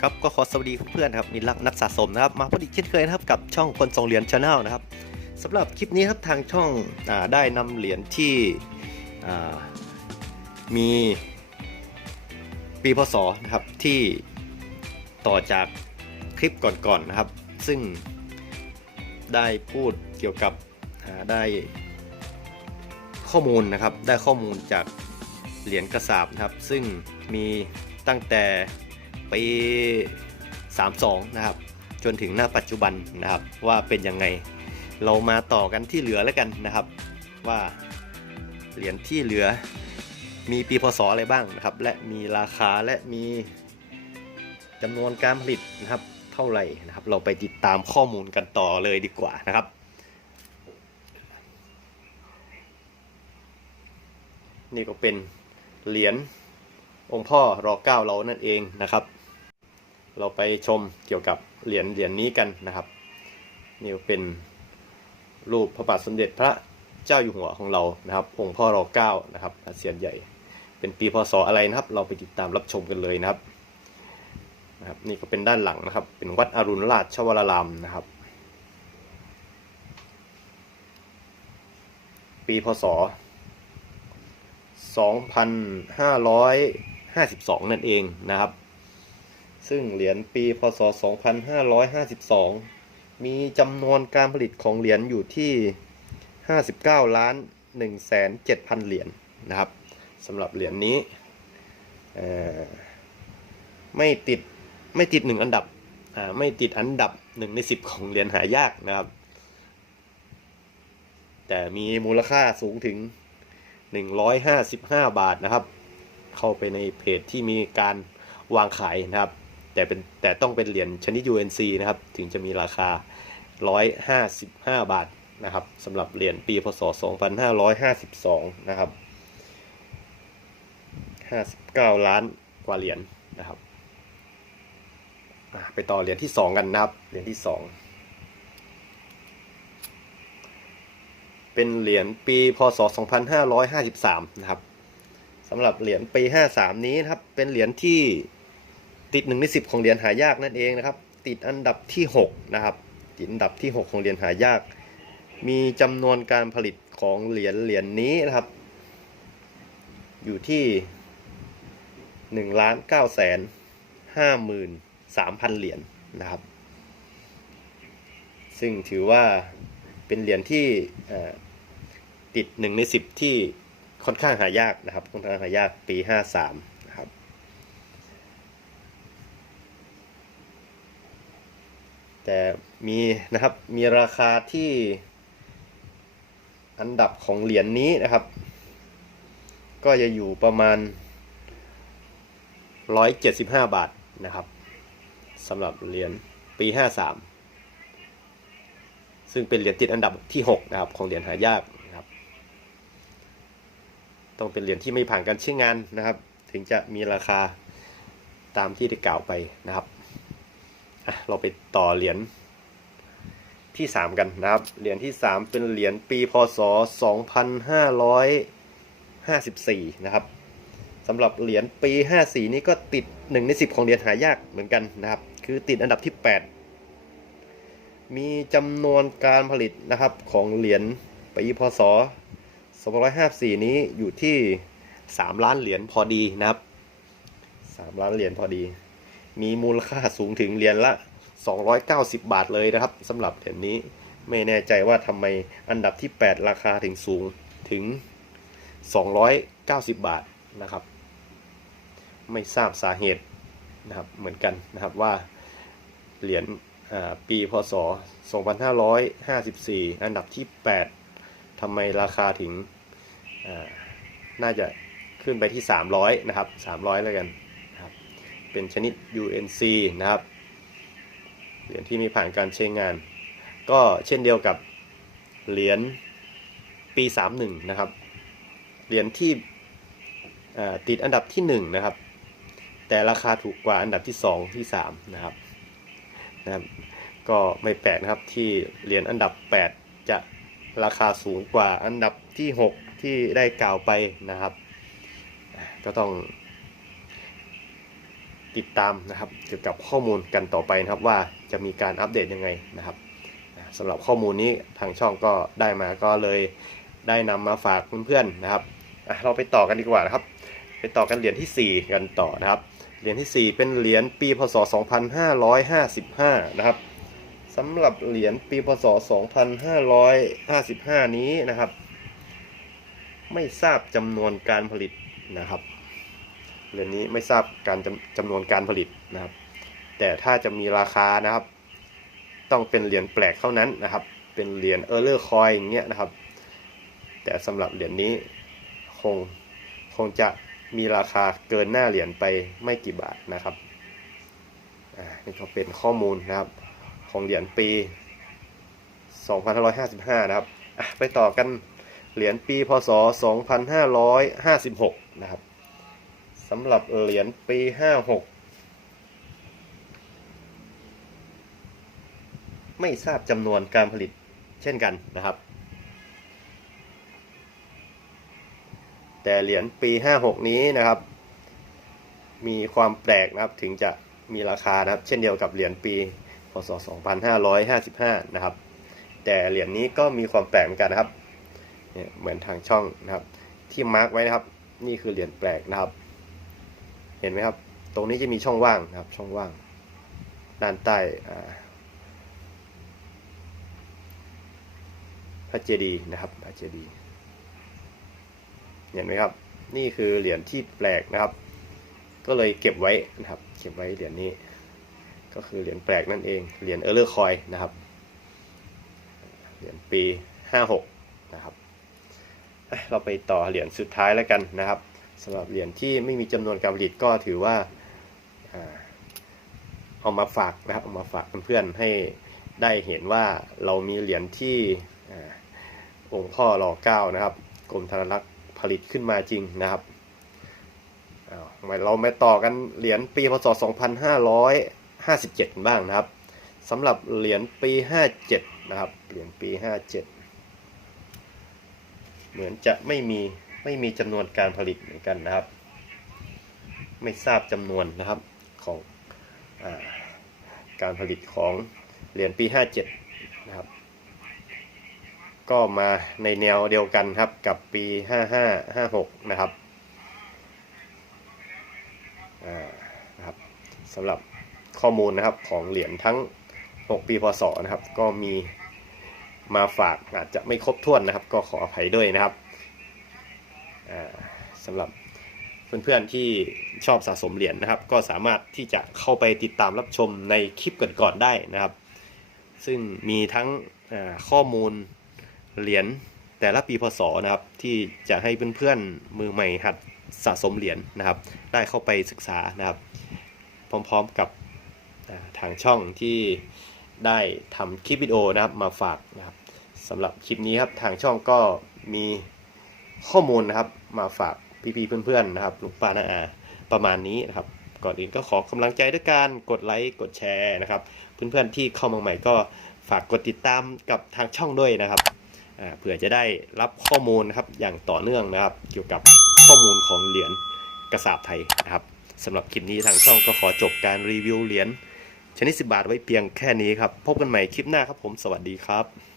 ครับก็ขอสวัสดีเพื่อนๆครับมีรักนักสะสมนะครับมาพอดีเช่นเคยนะครับกับช่องคนส่งเหรียญชาแนลนะครับสำหรับคลิปนี้ครับทางช่องอได้นำเหรียญที่มีปีพศนะครับที่ต่อจากคลิปก่อนๆนะครับ ซึ่งได้พูดเกี่ยวกับได้ข้อมูลนะครับได้ข้อมูลจากเหรียญกระสาบนะครับ ซึ่งมีตั้งแต่ ปี 32 นะครับ จนถึงหน้าปัจจุบันนะครับ ว่าเป็นยังไง เรามาต่อกันที่เหลือแล้วกันนะครับ ว่าเหรียญที่เหลือมีปีพศอะไรบ้างนะครับ และมีราคาและมีจำนวนการผลิตนะครับ เท่าไหร่นะครับ เราไปติดตามข้อมูลกันต่อเลยดีกว่านะครับนี่ก็เป็นเหรียญองค์พ่อรอเก้าเรานั่นเองนะครับ เราไปชมเกี่ยวกับเหรียญเหรียญนี้กันนะครับนี่เป็นรูปพระบาทสมเด็จพระเจ้าอยู่หัวของเรานะครับ องค์พ่อรอเก้านะครับอาเซียนใหญ่ เป็นปีพศอะไรนะครับ เราไปติดตามรับชมกันเลยนะครับนะครับ นี่ก็เป็นด้านหลังนะครับ เป็นวัดอรุณราชวรารามนะครับ ปีพศ 2552 นั่นเองนะครับ ซึ่งเหรียญปีพศ 2552 มีจำนวนการผลิตของเหรียญอยู่ที่ 59 ล้าน 1 7 0 0 0เหรียญนะครับสำหรับเหรียญนี้ไม่ติดไม่ติดหนึ่งอันดับไม่ติดอันดับหนึ่งในสิบของเหรียญหายากนะครับ แต่มีมูลค่าสูงถึง 155 บาทนะครับ เข้าไปในเพจที่มีการวางขายนะครับ แต่เป็นแต่ต้องเป็นเหรียญชนิด UNC นะครับ ถึงจะมีราคา 155 บาทนะครับสำหรับเหรียญปีพศ 2552 นะครับ 59 ล้านกว่าเหรียญนะครับ ไปต่อเหรียญที่ 2 กันนะครับ เหรียญที่ 2 เป็นเหรียญปีพศ 2553 นะครับสำหรับเหรียญปี 53 นี้นะครับ เป็นเหรียญที่ ติด1ใน10 ของเหรียญหายากนั่นเองนะครับ ติดอันดับที่ 6 นะครับ ติดอันดับที่ 6 ของเหรียญหายาก มีจำนวนการผลิตของเหรียญเหรียญนี้นะครับ อยู่ที่1ล้าน9แสน5หมื่น3,000เหรียญนะครับ ซึ่งถือว่าเป็นเหรียญที่ติดหนึ่งในสิบที่ค่อนข้างหายากนะครับค่อนข้างหายากปีห้าสามนะครับ แต่มีนะครับมีราคาที่อันดับของเหรียญนี้นะครับ ก็จะอยู่ประมาณ 175 บาทนะครับสำหรับเหรียญปี 53 ซึ่งเป็นเหรียญติดอันดับที่ 6 นะครับ ของเหรียญหายากนะครับ ต้องเป็นเหรียญที่ไม่ผ่านการใช้งานนะครับ ถึงจะมีราคาตามที่ได้กล่าวไปนะครับ เราไปต่อเหรียญที่3กันนะครับ เหรียญที่3เป็นเหรียญปีพศ2554นะครับสำหรับเหรียญปี54นี้ก็ติด1ใน10ของเหรียญหายากเหมือนกันนะครับ คือติดอันดับที่8มีจำนวนการผลิตนะครับของเหรียญปีพศ2554 นี้อยู่ที่ 3 ล้านเหรียญพอดีนะครับ 3 ล้านเหรียญพอดี มีมูลค่าสูงถึงเหรียญละ 290 บาทเลยนะครับสำหรับเหรียญนี้ไม่แน่ใจว่าทำไมอันดับที่ 8 ราคาถึงสูงถึง 290 บาทนะครับ ไม่ทราบสาเหตุนะครับเหมือนกันนะครับว่าเหรียญปีพศ 2554 อันดับที่ 8ทำไมราคาถึงน่าจะขึ้นไปที่ 300 นะครับ 300 แล้วกัน เป็นชนิด UNC นะครับ เหรียญที่มีผ่านการใช้งาน ก็เช่นเดียวกับเหรียญปี 31 นะครับ เหรียญที่ติดอันดับที่ 1 นะครับ แต่ราคาถูกกว่าอันดับที่ 2 ที่ 3 นะครับนะครับ ก็ไม่แปลกนะครับที่เหรียญอันดับ 8 จะราคาสูงกว่าอันดับที่ 6 ที่ได้กล่าวไปนะครับ ก็ต้อง ติดตามนะครับเกี่ยวกับข้อมูลกันต่อไปนะครับว่าจะมีการอัปเดตยังไงนะครับอ่าสำหรับข้อมูลนี้ทางช่องก็ได้มาก็เลยได้นำมาฝากเพื่อนๆนะครับเราไปต่อกันดีกว่านะครับ ไปต่อกันเหรียญที่ 4 กันต่อนะครับเหรียญที่ 4 เป็นเหรียญปีพศ 2555 นะครับสำหรับเหรียญปีพศ 2555 นี้นะครับ ไม่ทราบจำนวนการผลิตนะครับ เหรียญนี้ไม่ทราบการจำจำนวนการผลิตนะครับ แต่ถ้าจะมีราคานะครับ ต้องเป็นเหรียญแปลกเท่านั้นนะครับ เป็นเหรียญเออร์เลอร์คอยอย่างเงี้ยนะครับ แต่สำหรับเหรียญนี้คงคงจะมีราคาเกินหน้าเหรียญไปไม่กี่บาทนะครับนี่ก็เป็นข้อมูลนะครับ ของเหรียญปี 2555 นะครับ ไปต่อกันเหรียญปี พศ 2556 นะครับ สำหรับเหรียญปี56ไม่ทราบจำนวนการผลิตเช่นกันนะครับ แต่เหรียญปี56นี้นะครับ มีความแปลกนะครับถึงจะมีราคานะครับ เช่นเดียวกับเหรียญปีพศ2555 นะครับ แต่เหรียญนี้ก็มีความแปลกเหมือนกันนะครับเนี่ยเหมือนทางช่องนะครับ ที่มาร์กไว้นะครับ นี่คือเหรียญแปลกนะครับ เห็นไหมครับ ตรงนี้จะมีช่องว่างนะครับ ช่องว่าง ด้านใต้พระเจดีย์นะครับ พระเจดีย์เห็นไหมครับ นี่คือเหรียญที่แปลกนะครับ ก็เลยเก็บไว้นะครับ เก็บไว้เหรียญนี้ ก็คือเหรียญแปลกนั่นเอง เหรียญเออร์เลอร์คอยนะครับ เหรียญปี 56 นะครับอะเราไปต่อเหรียญสุดท้ายแล้วกันนะครับ สำหรับเหรียญที่ไม่มีจำนวนการผลิตก็ถือว่าเอามาฝากนะครับเอามาฝากเพื่อนๆให้ได้เห็นว่าเรามีเหรียญที่อองค์พ่อรอเก้านะครับกรมธนารักษ์ผลิตขึ้นมาจริงนะครับอ้าวมาเรามาต่อกันเหรียญปีพศ 2557 บ้างนะครับสำหรับเหรียญปี 57 นะครับเหรียญปี 57 เหมือนจะไม่มี ไม่มีจำนวนการผลิตเหมือนกันนะครับ ไม่ทราบจำนวนนะครับของอาการผลิตของเหรียญปี 57 นะครับ ก็มาในแนวเดียวกันครับกับปี 55 56 นะครับนะครับสำหรับข้อมูลนะครับของเหรียญทั้ง 6 ปีพศนะครับ ก็มีมาฝากอาจจะไม่ครบถ้วนนะครับ ก็ขออภัยด้วยนะครับ สำหรับเพื่อนๆที่ชอบสะสมเหรียญนะครับ ก็สามารถที่จะเข้าไปติดตามรับชมในคลิปก่อนๆได้นะครับ ซึ่งมีทั้งข้อมูลเหรียญแต่ละปีพศนะครับ ที่จะให้เพื่อนๆมือใหม่หัดสะสมเหรียญนะครับ ได้เข้าไปศึกษานะครับ พร้อมๆกับทางช่องที่ได้ทำคลิปวิดีโอนะครับมาฝากนะครับสำหรับคลิปนี้ครับทางช่องก็มีข้อมูลนะครับมาฝาก พี่ๆเพื่อนๆนะครับลุงป้าน้าอาประมาณนี้นะครับก่อนอื่นก็ขอกำลังใจด้วยการกดไลค์กดแชร์นะครับ เพื่อนๆที่เข้ามาใหม่ก็ฝากกดติดตามกับทางช่องด้วยนะครับเผื่อจะได้รับข้อมูลนะครับอย่างต่อเนื่องนะครับ เกี่ยวกับข้อมูลของเหรียญกระสาบไทยนะครับสำหรับคลิปนี้ทางช่องก็ขอจบการรีวิวเหรียญชนิด 10 บาทไว้เพียงแค่นี้ครับ พบกันใหม่คลิปหน้าครับผมสวัสดีครับ